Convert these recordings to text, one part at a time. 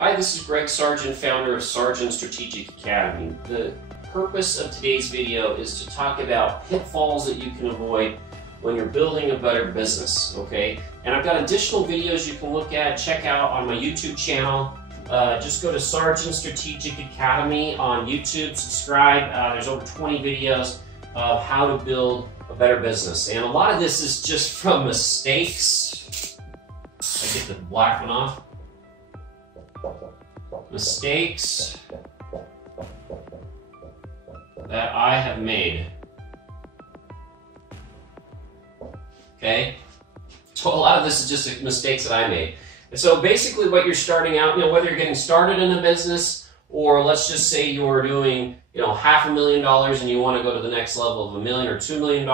Hi, this is Greg Sargent, founder of Sargent Strategic Academy. The purpose of today's video is to talk about pitfalls that you can avoid when you're building a better business, okay? And I've got additional videos you can look at, check out on my YouTube channel. Just go to Sargent Strategic Academy on YouTube, subscribe. There's over 20 videos of how to build a better business. And a lot of this is just from mistakes. I get the black one off. Mistakes that I have made. Okay? So a lot of this is just mistakes that I made. And so basically what you're starting out, whether you're getting started in a business or let's just say you're doing, $500,000 and you want to go to the next level of $1 million or $2 million,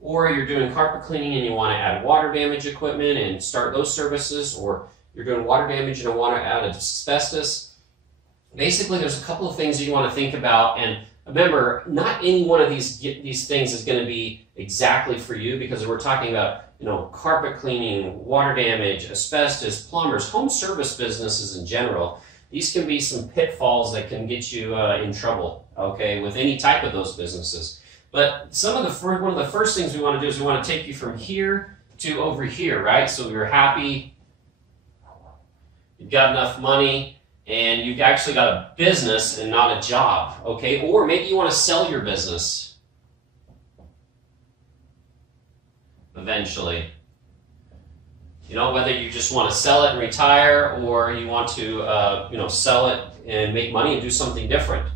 or you're doing carpet cleaning and you want to add water damage equipment and start those services, or you're doing water damage and want to add asbestos. Basically, there's a couple of things that you want to think about, and remember, not any one of these things is going to be exactly for you, because we're talking about carpet cleaning, water damage, asbestos, plumbers, home service businesses in general. These can be some pitfalls that can get you in trouble, okay, with any type of those businesses. But one of the first things we want to do is we want to take you from here to over here, right? So you're happy, you've got enough money, and you've actually got a business and not a job, okay? Or maybe you want to sell your business eventually. Whether you just want to sell it and retire, or you want to, sell it and make money and do something different.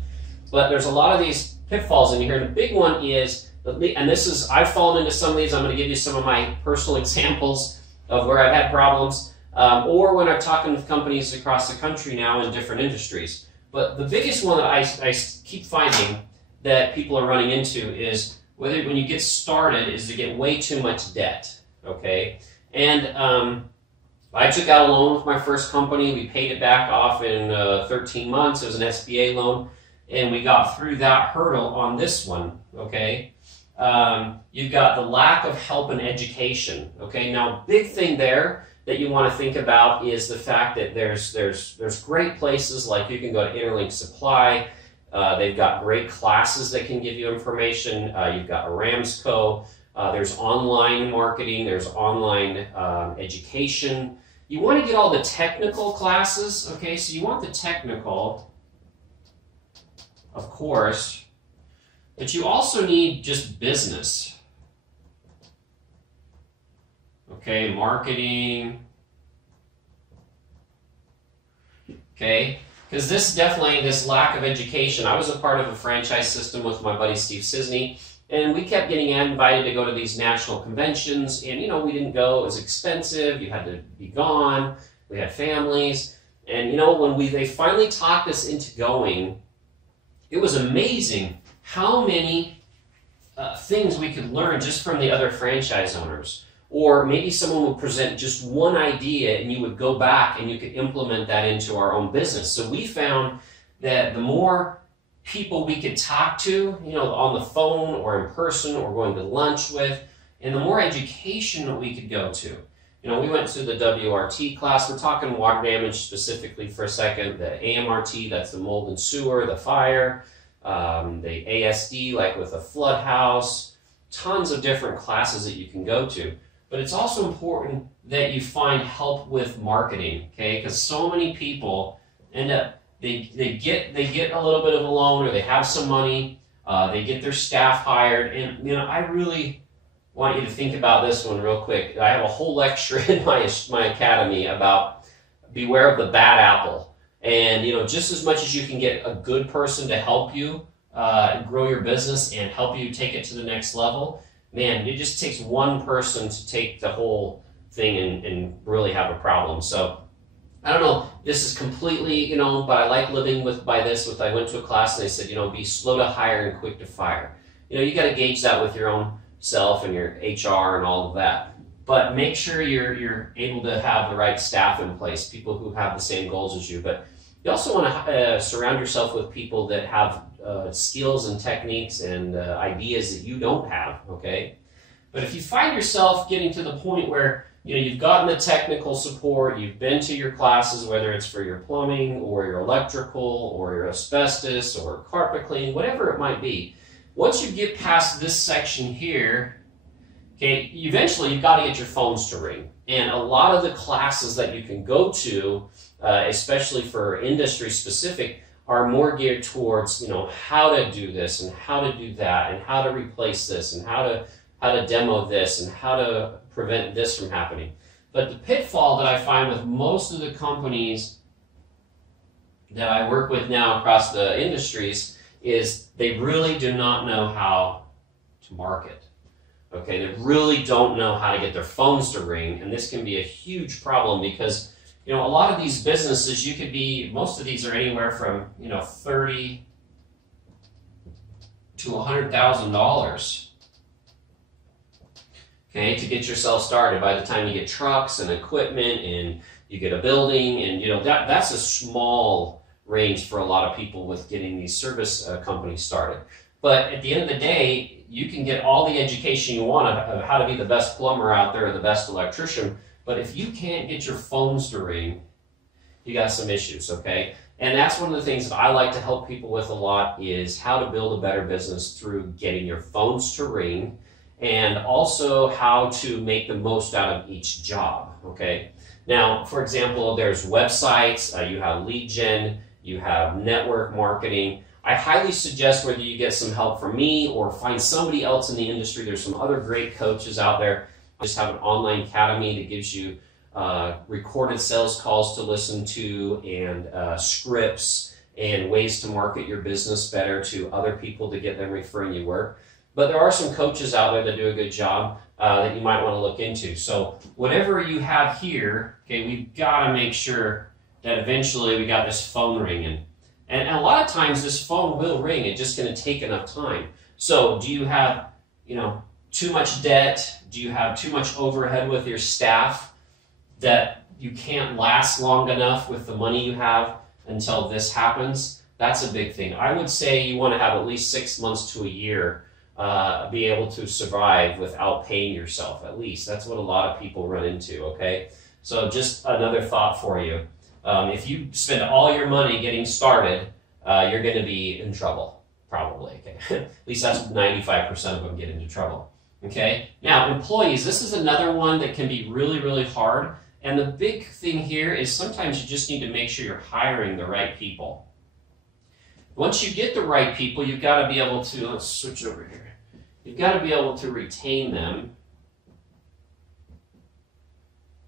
But there's a lot of these pitfalls in here, and the big one is, and I've fallen into some of these. I'm going to give you some of my personal examples of where I've had problems. Or when I'm talking with companies across the country now in different industries. But the biggest one that I keep finding that people are running into is when you get started is to get way too much debt, okay? And I took out a loan with my first company. We paid it back off in 13 months. It was an SBA loan, and we got through that hurdle on this one, okay? You've got the lack of help and education, okay? Now, big thing there that you want to think about is the fact that there's great places, like you can go to Interlink Supply. They've got great classes that can give you information. You've got Ramsco. There's online marketing. There's online education. You want to get all the technical classes, okay? So you want the technical, of course, but you also need just business. Okay, marketing. Okay, because this lack of education. I was a part of a franchise system with my buddy Steve Cisney, and we kept getting invited to go to these national conventions, and we didn't go. It was expensive. You had to be gone. We had families, and when they finally talked us into going, it was amazing how many things we could learn just from the other franchise owners. Or maybe someone would present just one idea and you would go back and you could implement that into our own business. So we found that the more people we could talk to, on the phone or in person or going to lunch with, and the more education that we could go to. We went to the WRT class. We're talking water damage specifically for a second. The AMRT, that's the mold and sewer, the fire. The ASD, like with a flood house. Tons of different classes that you can go to. But it's also important that you find help with marketing, okay? Because so many people end up, they get a little bit of a loan, or they have some money, they get their staff hired, and I really want you to think about this one real quick. I have a whole lecture in my academy about beware of the bad apple. And just as much as you can get a good person to help you grow your business and help you take it to the next level, man, it just takes one person to take the whole thing and really have a problem. So, I don't know, this is completely, but I like living by this. I went to a class and they said, be slow to hire and quick to fire. You got to gauge that with your own self and your HR and all of that. But make sure you're able to have the right staff in place, people who have the same goals as you. But you also want to surround yourself with people that have skills and techniques and ideas that you don't have, okay? But if you find yourself getting to the point where you've gotten the technical support, you've been to your classes, whether it's for your plumbing or your electrical or your asbestos or carpet cleaning, whatever it might be. Once you get past this section here, okay, eventually you've got to get your phones to ring. And a lot of the classes that you can go to, especially for industry specific, are more geared towards, how to do this and how to do that and how to replace this and how to demo this and how to prevent this from happening. But the pitfall that I find with most of the companies that I work with now across the industries is they really do not know how to market. Okay, they really don't know how to get their phones to ring, and this can be a huge problem because a lot of these businesses, most of these are anywhere from $30,000 to $100,000. Okay, to get yourself started. By the time you get trucks and equipment and you get a building, and that's a small range for a lot of people with getting these service companies started. But at the end of the day, you can get all the education you want of how to be the best plumber out there or the best electrician, but if you can't get your phones to ring, you got some issues, okay? And that's one of the things that I like to help people with a lot is how to build a better business through getting your phones to ring, and also how to make the most out of each job, okay? Now, for example, there's websites, you have lead gen, you have network marketing. I highly suggest whether you get some help from me or find somebody else in the industry. There's some other great coaches out there. I just have an online academy that gives you recorded sales calls to listen to and scripts and ways to market your business better to other people to get them referring you work. But there are some coaches out there that do a good job that you might want to look into. So whatever you have here, okay, we've got to make sure that eventually we got this phone ringing. And a lot of times this phone will ring. It's just going to take enough time. So do you have, too much debt? Do you have too much overhead with your staff that you can't last long enough with the money you have until this happens? That's a big thing. I would say you want to have at least 6 months to a year be able to survive without paying yourself, at least. That's what a lot of people run into, okay? So just another thought for you. If you spend all your money getting started, you're going to be in trouble, probably. Okay? At least that's 95% of them get into trouble. Okay? Now, employees, this is another one that can be really, really hard. And the big thing here is sometimes you just need to make sure you're hiring the right people. Once you get the right people, you've got to be able to, let's switch over here. You've got to be able to retain them.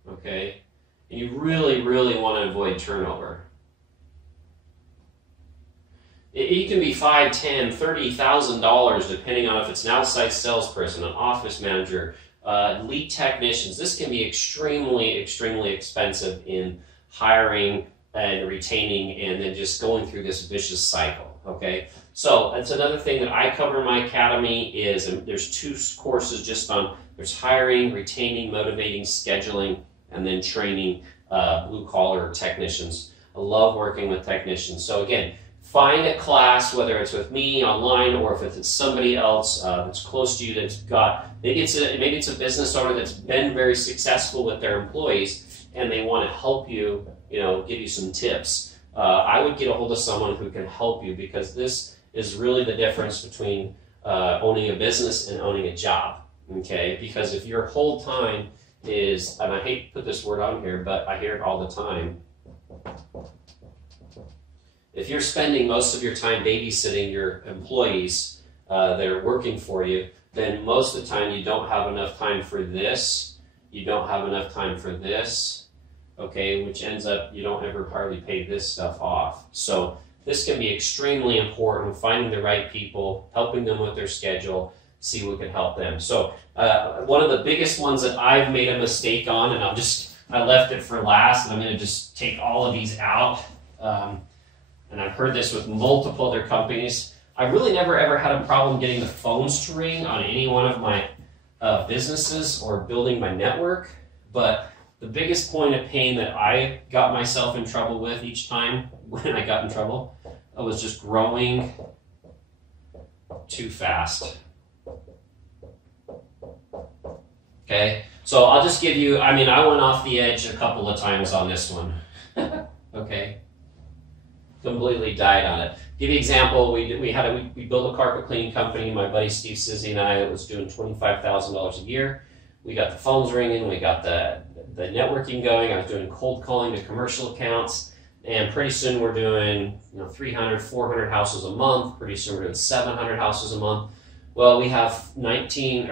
Okay? And you really, really want to avoid turnover. It can be $5,000, $10,000, $30,000 depending on if it's an outside salesperson, an office manager, lead technicians. This can be extremely, extremely expensive in hiring and retaining and then just going through this vicious cycle, okay? So that's another thing that I cover in my academy is, and there's 2 courses just on, there's hiring, retaining, motivating, scheduling, and then training blue-collar technicians. I love working with technicians. So again, find a class, whether it's with me online or if it's somebody else that's close to you that's got, maybe it's a business owner that's been very successful with their employees and they want to help you, give you some tips. I would get a hold of someone who can help you because this is really the difference between owning a business and owning a job, okay? Because if your whole time is, and I hate to put this word on here, but I hear it all the time, if you're spending most of your time babysitting your employees that are working for you, then most of the time you don't have enough time for this, you don't have enough time for this, okay, which ends up you don't ever hardly pay this stuff off. So this can be extremely important, finding the right people, helping them with their schedule, see what can help them. So one of the biggest ones that I've made a mistake on, and I left it for last, and I'm going to just take all of these out. And I've heard this with multiple other companies. I really never ever had a problem getting the phones to ring on any one of my businesses or building my network, but the biggest point of pain that I got myself in trouble with each time when I got in trouble, I was just growing too fast. Okay, So I'll just give you, I mean, I went off the edge a couple of times on this one. Okay. Completely died on it. Give you an example, we built a carpet cleaning company, my buddy Steve Sisney and I, that was doing $25,000 a year. We got the phones ringing, we got the networking going, I was doing cold calling to commercial accounts, and pretty soon we're doing 300, 400 houses a month, pretty soon we're doing 700 houses a month. Well, we have 14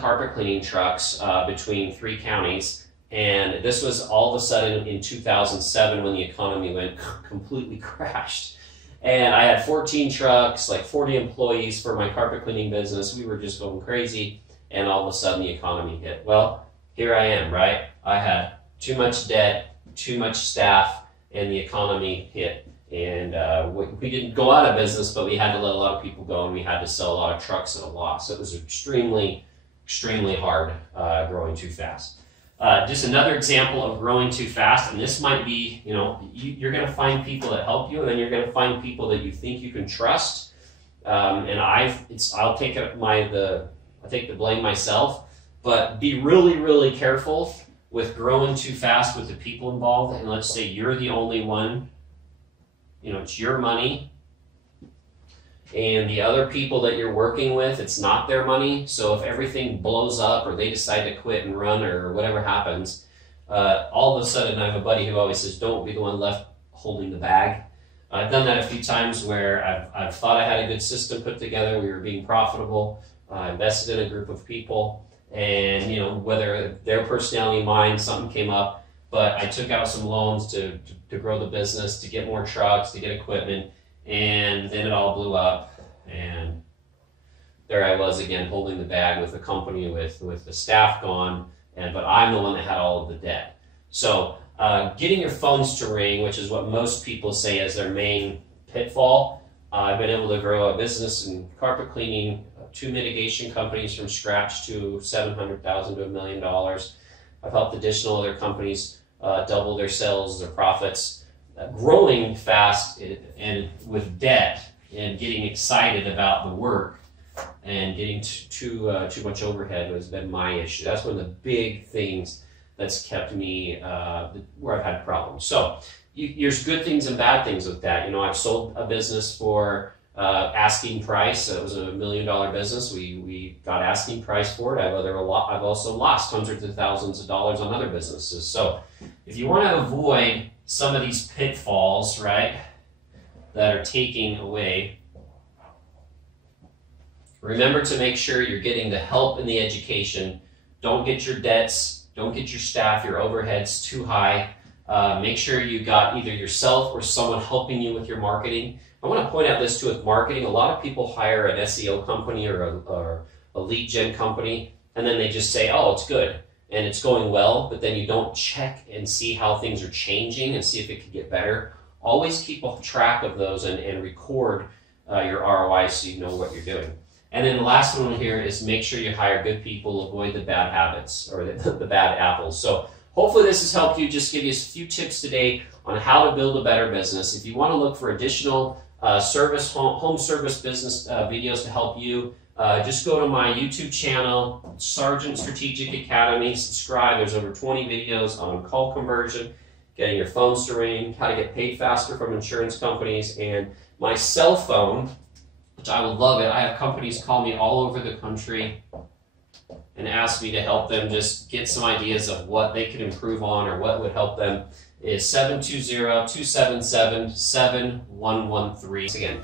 carpet cleaning trucks between 3 counties, and this was all of a sudden in 2007 when the economy went completely crashed. And I had 14 trucks, like 40 employees for my carpet cleaning business. We were just going crazy, and all of a sudden the economy hit. Well, here I am, right? I had too much debt, too much staff, and the economy hit. And we didn't go out of business, but we had to let a lot of people go, and we had to sell a lot of trucks at a loss. So it was extremely, extremely hard growing too fast. Just another example of growing too fast, and this might be, you're going to find people that help you, and then you're going to find people that you think you can trust. And I'll take I take the blame myself, but be really, really careful with growing too fast with the people involved. And let's say you're the only one, it's your money, and the other people that you're working with, it's not their money. So if everything blows up or they decide to quit and run or whatever happens, all of a sudden I have a buddy who always says, don't be the one left holding the bag. I've done that a few times where I've thought I had a good system put together, we were being profitable, I invested in a group of people, and whether their personality, mine, something came up, but I took out some loans to grow the business, to get more trucks, to get equipment, and then it all blew up, and there I was again holding the bag with the company with the staff gone, but I'm the one that had all of the debt. So getting your phones to ring, which is what most people say is their main pitfall. I've been able to grow a business in carpet cleaning, 2 mitigation companies from scratch to $700,000 to $1 million. I've helped additional other companies double their sales, their profits. Growing fast and with debt and getting excited about the work and getting too much overhead has been my issue. That's one of the big things that's kept me where I've had problems. So there's good things and bad things with that. I've sold a business for asking price. It was $1 million business. We got asking price for it. I've also lost hundreds of thousands of dollars on other businesses. So if you want to avoid some of these pitfalls, right, that are taking away, remember to make sure you're getting the help and the education. Don't get your debts, don't get your staff, your overheads too high. Make sure you got either yourself or someone helping you with your marketing. I want to point out this too with marketing. A lot of people hire an SEO company or a lead gen company, and then they just say, oh, it's good and it's going well, but then you don't check and see how things are changing and see if it could get better. Always keep a track of those and record your ROI so you know what you're doing. And then the last one here is make sure you hire good people, avoid the bad habits or the bad apples. So hopefully this has helped you. Just give you a few tips today on how to build a better business. If you want to look for additional home service business videos to help you, just go to my YouTube channel, Sergeant Strategic Academy, subscribe. There's over 20 videos on call conversion, getting your phones to ring, how to get paid faster from insurance companies, and my cell phone, which I would love it. I have companies call me all over the country and ask me to help them just get some ideas of what they could improve on or what would help them, is 720-277-7113. Again,